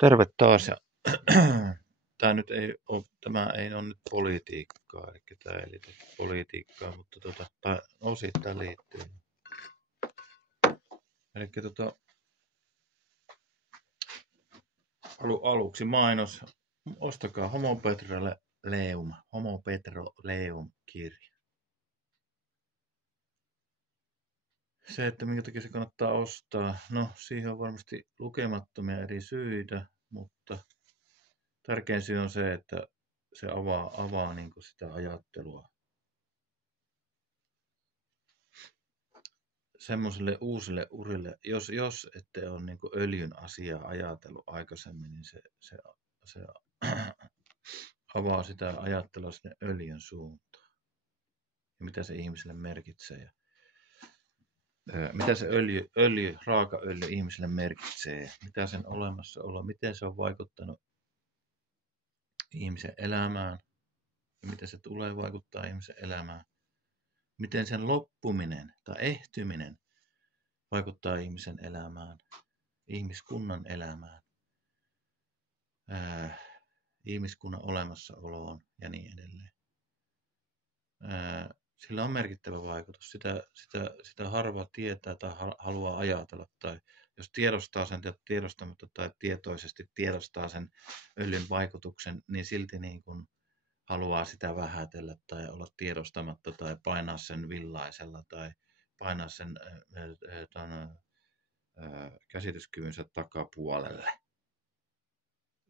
Terve taas. Ja tämä ei ole nyt politiikkaa, eli tämä ei liity politiikkaan, mutta tai osittain liittyy. Eli aluksi mainos. Ostakaa Homo Petroleum kirja. Se, että minkä takia se kannattaa ostaa, no siihen on varmasti lukemattomia eri syitä, mutta tärkein syy on se, että se avaa niin kuin sitä ajattelua semmoisille uusille urille. Jos ette ole niin kuin öljyn asiaa ajatellut aikaisemmin, niin se avaa sitä ajattelua sinne öljyn suuntaan. Ja mitä se ihmiselle merkitsee. Ja mitä se raakaöljy ihmiselle merkitsee. Mitä sen olemassaolo, miten se on vaikuttanut ihmisen elämään. Ja miten se tulee vaikuttaa ihmisen elämään. Miten sen loppuminen tai ehtyminen vaikuttaa ihmisen elämään, ihmiskunnan elämään, ihmiskunnan olemassaoloon ja niin edelleen. Sillä on merkittävä vaikutus. Sitä harva tietää tai haluaa ajatella. Tai jos tiedostaa sen tiedostamatta tai tietoisesti tiedostaa sen öljyn vaikutuksen, niin silti niin kuin haluaa sitä vähätellä tai olla tiedostamatta tai painaa sen villaisella tai painaa sen käsityskyvynsä takapuolelle,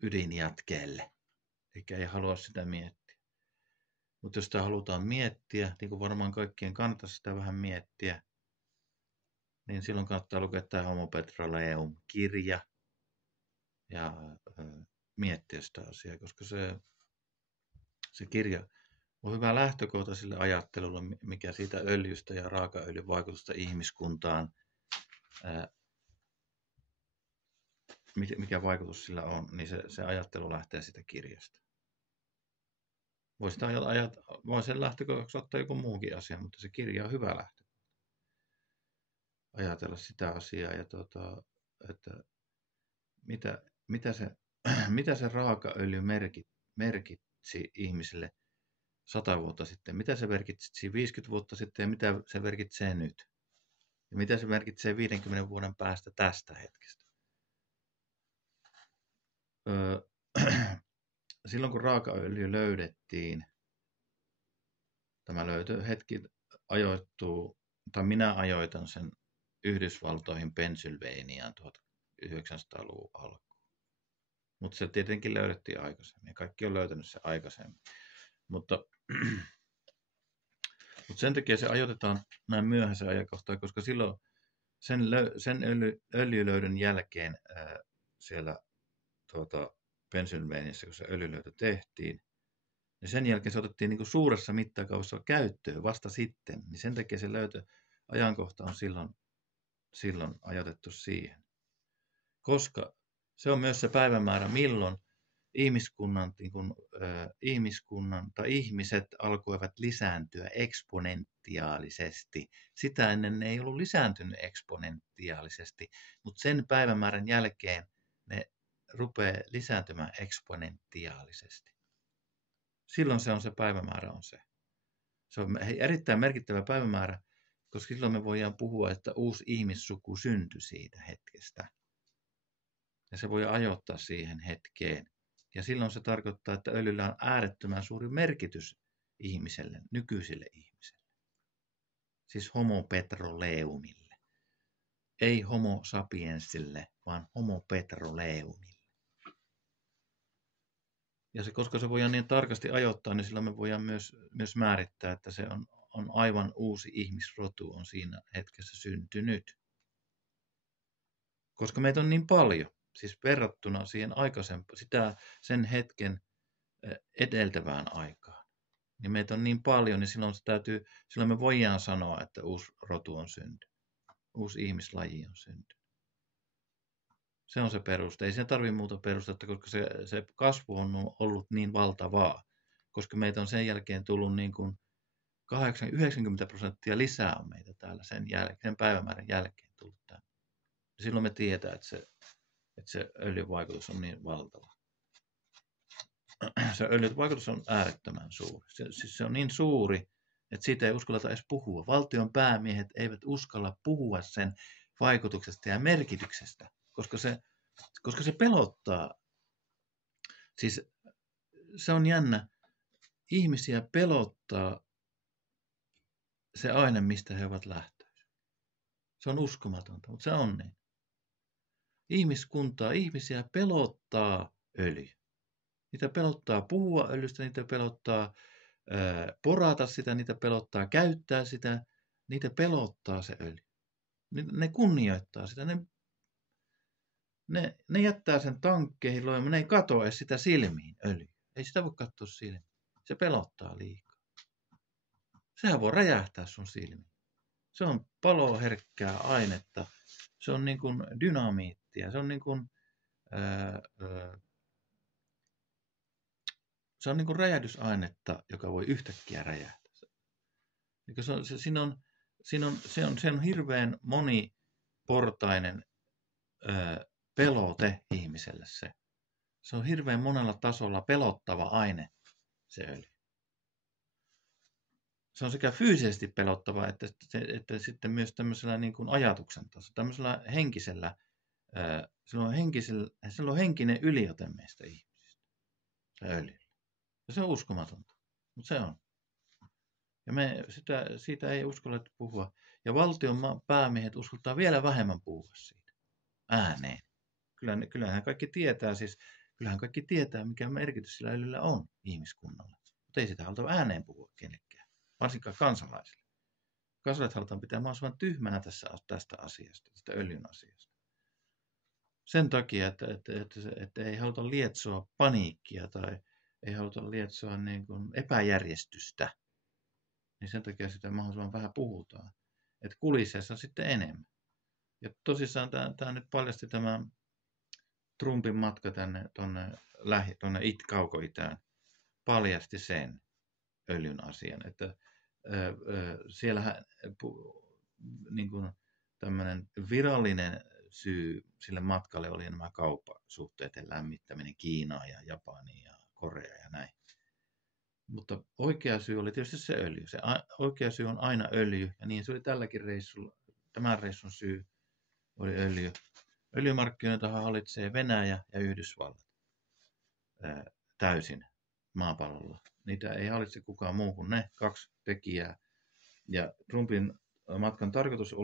ydinjatkeelle. Eikä ei halua sitä miettiä. Mutta jos sitä halutaan miettiä, niin kuin varmaan kaikkien kannattaisi sitä vähän miettiä, niin silloin kannattaa lukea tämä Homo Petroleum-kirja ja miettiä sitä asiaa, koska se kirja on hyvä lähtökohta sille ajattelulle, mikä siitä öljystä ja raakaöljyn vaikutusta ihmiskuntaan, mikä vaikutus sillä on, niin se ajattelu lähtee siitä kirjasta. Voi sen lähtökohdaksi ottaa joku muukin asia, mutta se kirja on hyvä lähtökohta. Ajatella sitä asiaa ja että mitä se raakaöljy merkitsi ihmiselle 100 vuotta sitten, mitä se merkitsi 50 vuotta sitten ja mitä se merkitsee nyt. Ja mitä se merkitsee 50 vuoden päästä tästä hetkestä. Silloin kun raakaöljy löydettiin, tämä löytöhetki ajoittuu, tai minä ajoitan sen Yhdysvaltoihin Pennsylvaniaan 1900-luvun alkuun. Mutta se tietenkin löydettiin aikaisemmin. Kaikki on löytänyt se aikaisemmin. Mutta sen takia se ajoitetaan näin myöhäisen ajankohtaan, koska silloin sen öljylöydön jälkeen siellä Pennsylvaniassa, kun se öljylöytö tehtiin, niin sen jälkeen se otettiin niin kuin suuressa mittakaavassa käyttöön vasta sitten. Niin sen takia se löytöajankohta on silloin ajoitettu siihen. Koska se on myös se päivämäärä, milloin ihmiskunnan tai ihmiset alkoivat lisääntyä eksponentiaalisesti. Sitä ennen ne ei ollut lisääntynyt eksponentiaalisesti, mutta sen päivämäärän jälkeen ne rupeaa lisääntymään eksponentiaalisesti. Silloin se päivämäärä on se. Se on erittäin merkittävä päivämäärä, koska silloin me voidaan puhua, että uusi ihmissuku syntyi siitä hetkestä. Ja se voi ajoittaa siihen hetkeen. Ja silloin se tarkoittaa, että öljyllä on äärettömän suuri merkitys ihmiselle, nykyiselle ihmiselle. Siis Homo Petroleumille. Ei Homo sapiensille, vaan Homo Petroleumille. Ja koska se voidaan niin tarkasti ajoittaa, niin silloin me voidaan myös määrittää, että se on aivan uusi ihmisrotu on siinä hetkessä syntynyt. Koska meitä on niin paljon, siis verrattuna siihen aikaisempaan, sen hetken edeltävään aikaan. Niin meitä on niin paljon, niin silloin me voidaan sanoa, että uusi rotu on syntynyt. Uusi ihmislaji on syntynyt. Se on se peruste. Ei se tarvitse muuta perustetta, koska se kasvu on ollut niin valtavaa. Koska meitä on sen jälkeen tullut niin kuin 80-90% lisää on meitä täällä sen päivämäärän jälkeen tullut tänne. Silloin me tiedetään, että että se öljyn vaikutus on niin valtava. Se öljyn vaikutus on äärettömän suuri. Siis se on niin suuri, että siitä ei uskalleta edes puhua. Valtion päämiehet eivät uskalla puhua sen vaikutuksesta ja merkityksestä, koska se pelottaa. Siis se on jännä. Ihmisiä pelottaa se aine, mistä he ovat lähtöisin. Se on uskomatonta, mutta se on niin. Ihmisiä pelottaa öljy. Niitä pelottaa puhua öljystä, niitä pelottaa porata sitä, niitä pelottaa käyttää sitä, niitä pelottaa se öljy. Ne kunnioittaa sitä, ne jättää sen tankkeihin loimaan, ne ei katso edes sitä silmiin öljy. Ei sitä voi katsoa silmiin. Se pelottaa liikaa. Sehän voi räjähtää sun silmiin. Se on paloherkkää ainetta. Se on niin kuin dynamiittia. Se on niin kuin, se on niin kuin räjähdysainetta, joka voi yhtäkkiä räjähtää. Se on hirveän moniportainen pelote ihmiselle se. Se on hirveän monella tasolla pelottava aine, se öljy. Se on sekä fyysisesti pelottava, että sitten myös tämmöisellä niin kuin ajatuksen tasolla, tämmöisellä henkisellä, sillä on henkinen yliote meistä ihmisistä, se öljy. Ja se on uskomatonta, mutta se on. Ja siitä ei uskalleta puhua. Ja valtion päämiehet uskaltaa vielä vähemmän puhua siitä ääneen. Kyllähän kaikki tietää, mikä merkitys sillä öljyllä on ihmiskunnalle. Mutta ei sitä haluta ääneen puhua kenellekään, varsinkaan kansalaisille. Kansalaiset halutaan pitää mahdollisimman tyhmänä tästä asiasta, tästä öljyn asiasta. Sen takia, että ei haluta lietsoa paniikkia tai ei haluta lietsoa niin kuin epäjärjestystä. Niin sen takia sitä mahdollisimman vähän puhutaan. Että kulisseissa on sitten enemmän. Ja tosissaan tämä nyt paljasti tämä Trumpin matka tuonne kaukoitään. Paljasti sen öljyn asian. Että siellähän niin kuin tämmöinen virallinen syy sille matkalle oli nämä kauppasuhteiden lämmittäminen Kiinaan ja Japaniin ja Koreaan ja näin. Mutta oikea syy oli tietysti se öljy. Se oikea syy on aina öljy, ja niin se oli tälläkin reissulla. Tämän reissun syy oli öljy. Öljymarkkinoita hallitsee Venäjä ja Yhdysvallat täysin maapallolla. Niitä ei hallitse kukaan muu kuin ne kaksi tekijää. Ja Trumpin matkan tarkoitus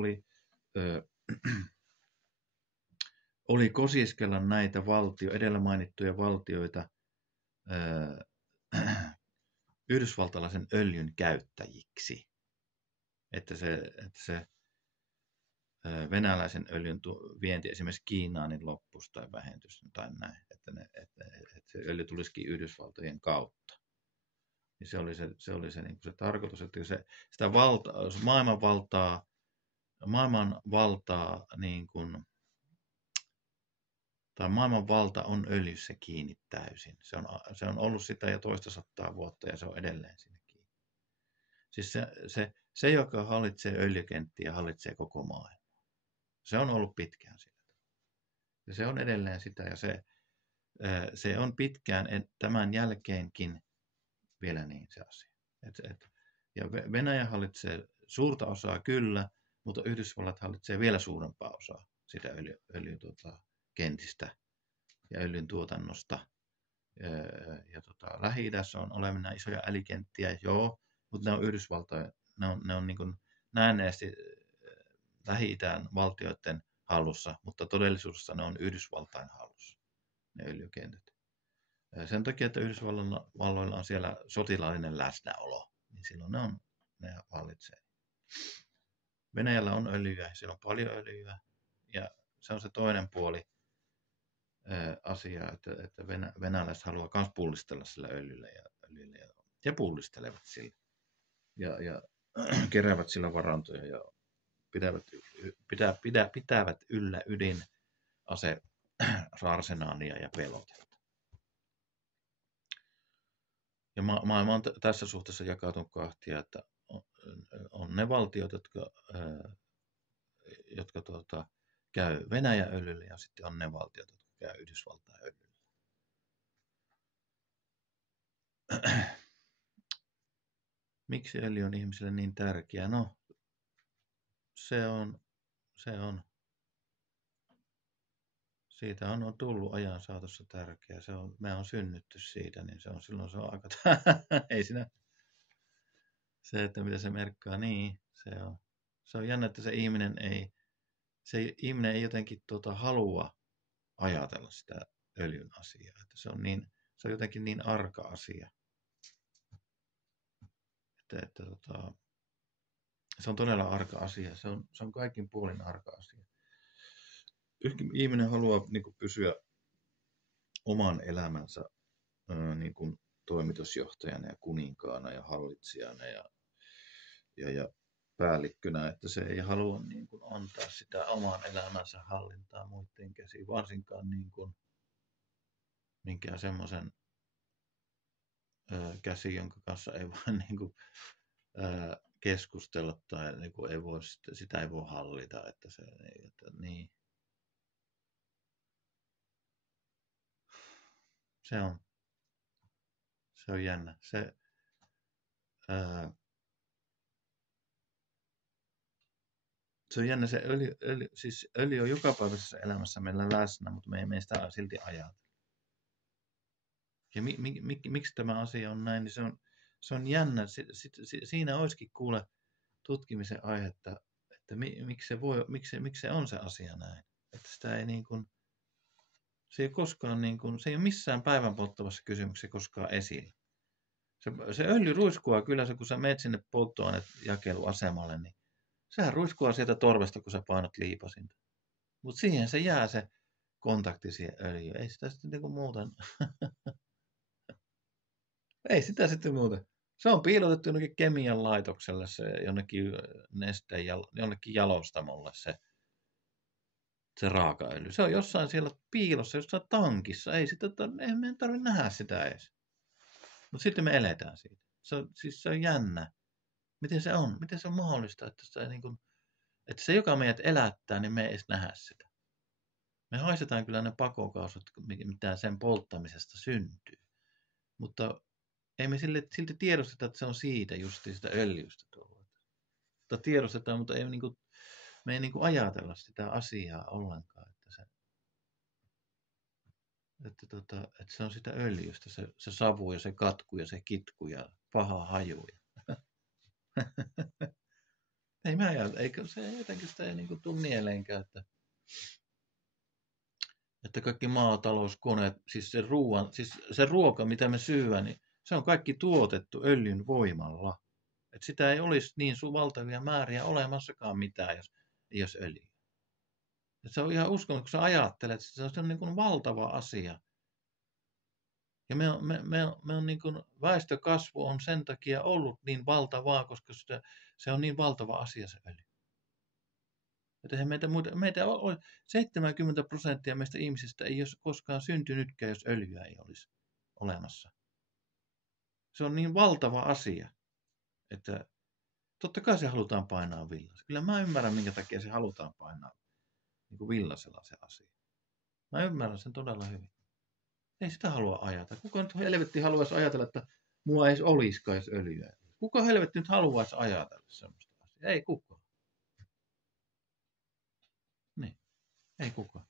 oli kosiskella näitä edellä mainittuja valtioita yhdysvaltalaisen öljyn käyttäjiksi. Että se venäläisen öljyn vienti esimerkiksi Kiinaan niin loppuisi tai vähentyisi tai näin. Että se öljy tulisikin Yhdysvaltojen kautta. Ja se oli se, niin kuin se tarkoitus, että sitä maailman valtaa niin kuin, tai maailman valta on öljyssä kiinni täysin. Se on ollut sitä jo 200 vuotta ja se on edelleen siinä kiinni. Siis se joka hallitsee öljykenttiä, hallitsee koko maailmaa. Se on ollut pitkään sillä tavalla. Ja se on edelleen sitä ja se on pitkään tämän jälkeenkin vielä niin se asia. Ja Venäjä hallitsee suurta osaa kyllä, mutta Yhdysvallat hallitsee vielä suurempaa osaa sitä öljykentistä ja öljyn tuotannosta. Ja Lähi-idässä on olemassa isoja älikenttiä, joo, mutta ne on Yhdysvaltojen, ne on niin kuin näennäisesti Lähi-idän valtioiden hallussa, mutta todellisuudessa ne on Yhdysvaltain hallussa, ne öljykentät. Sen takia, että Yhdysvalloilla on siellä sotilaallinen läsnäolo, niin silloin ne hallitsee. Venäjällä on öljyä, siellä on paljon öljyä, ja se on se toinen puoli asiaa, että venäläiset haluaa myös pullistella sillä öljyllä ja pullistelevat sillä. Ja keräävät sillä varantoja ja pitävät yllä ydinasearsenaalia ja pelotetta. Ja maailma on tässä suhteessa jakautunut kahtia, että on ne valtiot, jotka käy Venäjän öljyllä, ja sitten on ne valtiot, jotka käy Yhdysvaltain öljyllä. Miksi öljy on ihmisille niin tärkeä? No, se on. Siitä on tullut ajan saatossa tärkeä. Me on synnytty siitä, niin silloin se on aika. Ei siinä. Se, että mitä se merkkaa, niin se on jännä, että se ihminen ei jotenkin halua ajatella sitä öljyn asiaa. Että se on jotenkin niin arka asia. Että se on todella arka asia. Se on kaikin puolin arka asia. Ihminen haluaa niin kuin pysyä oman elämänsä niin kuin toimitusjohtajana ja kuninkaana ja hallitsijana ja päällikkönä, että se ei halua niin kuin antaa sitä oman elämänsä hallintaa muiden käsiin, varsinkaan niin kuin minkään semmoisen käsi, jonka kanssa ei vaan niin kuin, keskustella tai niin kuin sitä ei voi hallita, että niin. Se on jännä. Se on jännä, se siis öljy on jokapäiväisessä elämässä meillä läsnä, mutta me ei sitä silti ajatella. Ja miksi tämä asia on näin, niin se on jännä. Siinä olisikin kuule tutkimisen aihetta, että miksi se on se asia näin. Että sitä ei niin kuin, se ei koskaan niin kuin, se ei ole missään päivän polttavassa kysymyksessä koskaan esillä. Se öljy ruiskuaa kyllä, kun sä menet sinne polttoainejakeluasemalle, niin sehän ruiskuaa sieltä torvesta, kun sä painat liipasinta. Mutta siihen se jää se kontakti siihen öljyyn. Ei sitä sitten niinku muuten. Ei sitä sitten muuten. Se on piilotettu jonnekin kemian laitokselle, se jonnekin jonnekin jalostamolle se raakaöljy. Se on jossain siellä piilossa, jossain tankissa. Ei meidän tarvitse nähdä sitä edes. Mutta sitten me eletään siitä. Se on jännä. Miten se on? Miten se on mahdollista, että se, joka meidät elättää, niin me ei edes nähdä sitä. Me haistetaan kyllä ne pakokaasut, mitä sen polttamisesta syntyy. Mutta ei me silti tiedosteta, että se on siitä, just sitä öljystä tuolla. Mutta tiedostetaan, mutta me ei ajatella sitä asiaa ollenkaan. Että se on sitä öljystä, se savu ja se katku ja se kitku ja paha haju. Ei mä ajatella, eikö se jotenkin sitä ei tule mieleenkään, että kaikki maatalouskoneet, siis se ruoka, mitä me syödään, niin se on kaikki tuotettu öljyn voimalla. Että sitä ei olisi niin valtavia määriä olemassakaan mitään, jos ei olisi öljyä. Et se on ihan uskomaton, kun sä ajattelet, että se on niin kuin valtava asia. Ja me on niin kuin, väestökasvu on sen takia ollut niin valtavaa, koska se on niin valtava asia se öljy. Että meitä on 70% meistä ihmisistä ei olisi koskaan syntynytkään, jos öljyä ei olisi olemassa. Se on niin valtava asia, että totta kai se halutaan painaa villassa. Kyllä mä ymmärrän, minkä takia se halutaan painaa niin kuin villasella se asia. Mä ymmärrän sen todella hyvin. Ei sitä halua ajatella. Kuka nyt helvetti haluaisi ajatella, että mua ei olisikaan edes öljyä? Kuka helvetti nyt haluaisi ajatella semmoista asiaa? Ei kukaan. Niin, ei kukaan.